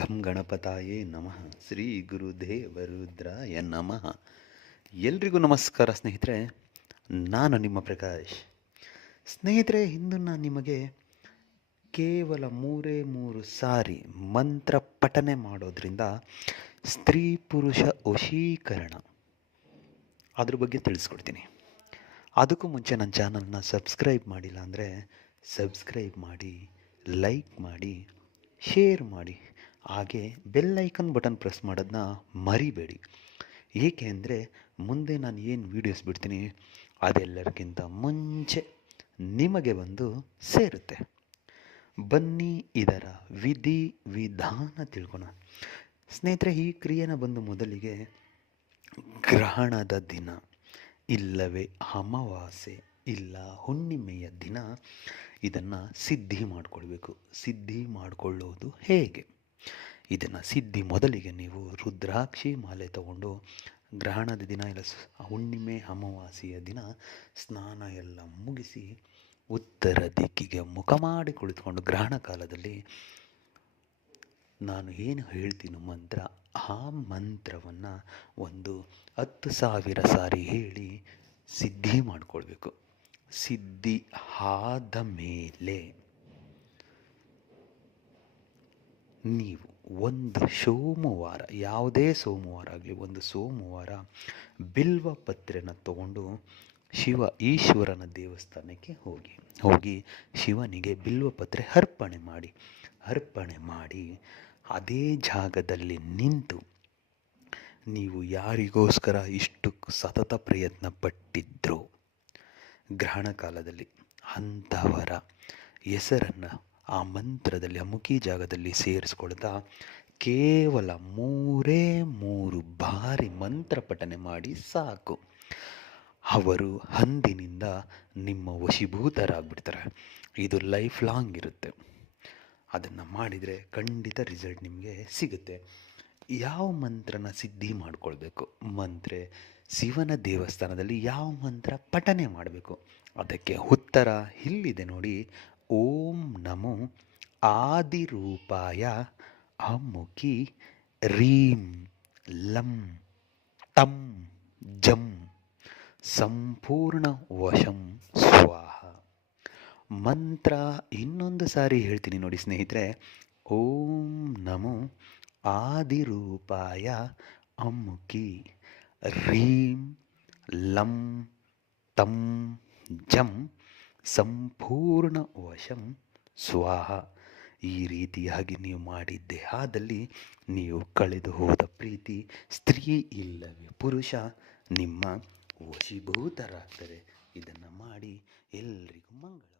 ಘಂ ಗಣಪತಾಯೇ ನಮಃ. ಶ್ರೀ ಗುರುದೇವರುದ್ರಾಯ ನಮಃ. ಎಲ್ರಿಗೂ ನಮಸ್ಕಾರ ಸ್ನೇಹಿತರೆ. ನಾನು ನಿಮ್ಮ ಪ್ರಕಾಶ್. ಸ್ನೇಹಿತರೆ, ಇಂದು ನಾನು ನಿಮಗೆ ಕೇವಲ 3 ಸಾರಿ ಮಂತ್ರ ಪಠನೆ ಮಾಡೋದ್ರಿಂದ ಸ್ತ್ರೀ ಪುರುಷ ವಶೀಕರಣ ಅದ್ರ ಬಗ್ಗೆ ತಿಳಿಸ್ಕೊಡ್ತೀನಿ. ಅದಕ್ಕೂ ಮುಂಚೆ ನನ್ನ ಚಾನಲ್ನ ಸಬ್ಸ್ಕ್ರೈಬ್ ಮಾಡಿಲ್ಲ ಅಂದರೆ ಸಬ್ಸ್ಕ್ರೈಬ್ ಮಾಡಿ, ಲೈಕ್ ಮಾಡಿ, ಶೇರ್ ಮಾಡಿ, ಹಾಗೆ ಬೆಲ್ ಐಕನ್ ಬಟನ್ ಪ್ರೆಸ್ ಮಾಡೋದನ್ನ ಮರಿಬೇಡಿ. ಏಕೆ ಅಂದರೆ ಮುಂದೆ ನಾನು ಏನು ವೀಡಿಯೋಸ್ ಬಿಡ್ತೀನಿ ಅದೆಲ್ಲರಿಗಿಂತ ಮುಂಚೆ ನಿಮಗೆ ಬಂದು ಸೇರುತ್ತೆ. ಬನ್ನಿ ಇದರ ವಿಧಿ ವಿಧಾನ ತಿಳ್ಕೊಣ. ಸ್ನೇಹಿತರೆ, ಈ ಕ್ರಿಯೆನ ಬಂದು ಮೊದಲಿಗೆ ಗ್ರಹಣದ ದಿನ ಇಲ್ಲವೇ ಅಮಾವಾಸ್ಯೆ ಇಲ್ಲ ಹುಣ್ಣಿಮೆಯ ದಿನ ಇದನ್ನು ಸಿದ್ಧಿ ಮಾಡಿಕೊಳ್ಬೇಕು. ಸಿದ್ಧಿ ಮಾಡಿಕೊಳ್ಳೋದು ಹೇಗೆ? ಇದನ್ನು ಸಿದ್ಧಿ ಮೊದಲಿಗೆ ನೀವು ರುದ್ರಾಕ್ಷಿ ಮಾಲೆ ತಗೊಂಡು ಗ್ರಹಣದ ದಿನ ಇಲ್ಲ ಹುಣ್ಣಿಮೆ ಅಮಾವಾಸ್ಯೆಯ ದಿನ ಸ್ನಾನ ಎಲ್ಲ ಮುಗಿಸಿ ಉತ್ತರ ದಿಕ್ಕಿಗೆ ಮುಖ ಮಾಡಿ ಕುಳಿತುಕೊಂಡು ಗ್ರಹಣ ಕಾಲದಲ್ಲಿ ನಾನು ಏನು ಹೇಳ್ತೀನೋ ಮಂತ್ರ, ಆ ಮಂತ್ರವನ್ನು ಒಂದು 10,000 ಸಾರಿ ಹೇಳಿ ಸಿದ್ಧಿ ಮಾಡಿಕೊಳ್ಬೇಕು. ಸಿದ್ಧಿ ಆದ ಮೇಲೆ ನೀವು ಒಂದು ಸೋಮವಾರ, ಯಾವುದೇ ಸೋಮವಾರ ಆಗಲಿ, ಒಂದು ಸೋಮವಾರ ಬಿಲ್ವ ಪತ್ರೆನ ತಗೊಂಡು ಈಶ್ವರನ ದೇವಸ್ಥಾನಕ್ಕೆ ಹೋಗಿ ಶಿವನಿಗೆ ಬಿಲ್ವಪತ್ರೆ ಅರ್ಪಣೆ ಮಾಡಿ ಅದೇ ಜಾಗದಲ್ಲಿ ನಿಂತು ನೀವು ಯಾರಿಗೋಸ್ಕರ ಇಷ್ಟು ಸತತ ಪ್ರಯತ್ನ ಪಟ್ಟಿದ್ರೋ ಗ್ರಹಣ ಕಾಲದಲ್ಲಿ ಅಂಥವರ ಹೆಸರನ್ನು ಆ ಮಂತ್ರದಲ್ಲಿ ಆ ಮುಖಿ ಜಾಗದಲ್ಲಿ ಸೇರಿಸ್ಕೊಳ್ತಾ ಕೇವಲ 3 ಬಾರಿ ಮಂತ್ರ ಪಠನೆ ಮಾಡಿ ಸಾಕು. ಅವರು ಅಂದಿನಿಂದ ನಿಮ್ಮ ವಶೀಭೂತರಾಗ್ಬಿಡ್ತಾರೆ. ಇದು ಲೈಫ್ ಲಾಂಗ್ ಇರುತ್ತೆ. ಅದನ್ನು ಮಾಡಿದರೆ ಖಂಡಿತ ರಿಸಲ್ಟ್ ನಿಮಗೆ ಸಿಗುತ್ತೆ. ಯಾವ ಮಂತ್ರನ ಸಿದ್ಧಿ ಮಾಡಿಕೊಳ್ಬೇಕು? ಶಿವನ ದೇವಸ್ಥಾನದಲ್ಲಿ ಯಾವ ಮಂತ್ರ ಪಠನೆ ಮಾಡಬೇಕು? ಅದಕ್ಕೆ ಉತ್ತರ ಇಲ್ಲಿದೆ ನೋಡಿ. ಓಂ ನಮೋ ಆದಿರೂಪಾಯ ಅಮುಖಿ ರೀಂ ಲಂ ಟಂ ಜಂ ಸಂಪೂರ್ಣ ವಶಂ ಸ್ವಾಹ. ಮಂತ್ರ ಇನ್ನೊಂದು ಸಾರಿ ಹೇಳ್ತೀನಿ ನೋಡಿ ಸ್ನೇಹಿತರೆ. ಓಂ ನಮೋ ಆದಿರೂಪಾಯ ಅಮುಖಿ ರೀಂ ಲಂ ತಂ ಜಂ ಸಂಪೂರ್ಣ ವಶಂ ಸ್ವಾಹ. ಈ ರೀತಿಯಾಗಿ ನೀವು ಮಾಡಿದ್ದೇ ಆದಲ್ಲಿ ನೀವು ಕಳೆದು ಹೋದ ಪ್ರೀತಿ ಸ್ತ್ರೀ ಇಲ್ಲವೇ ಪುರುಷ ನಿಮ್ಮ ವಶೀಭೂತರಾಗ್ತಾರೆ. ಇದನ್ನು ಮಾಡಿ ಎಲ್ರಿಗೂ ಮಂಗಳ.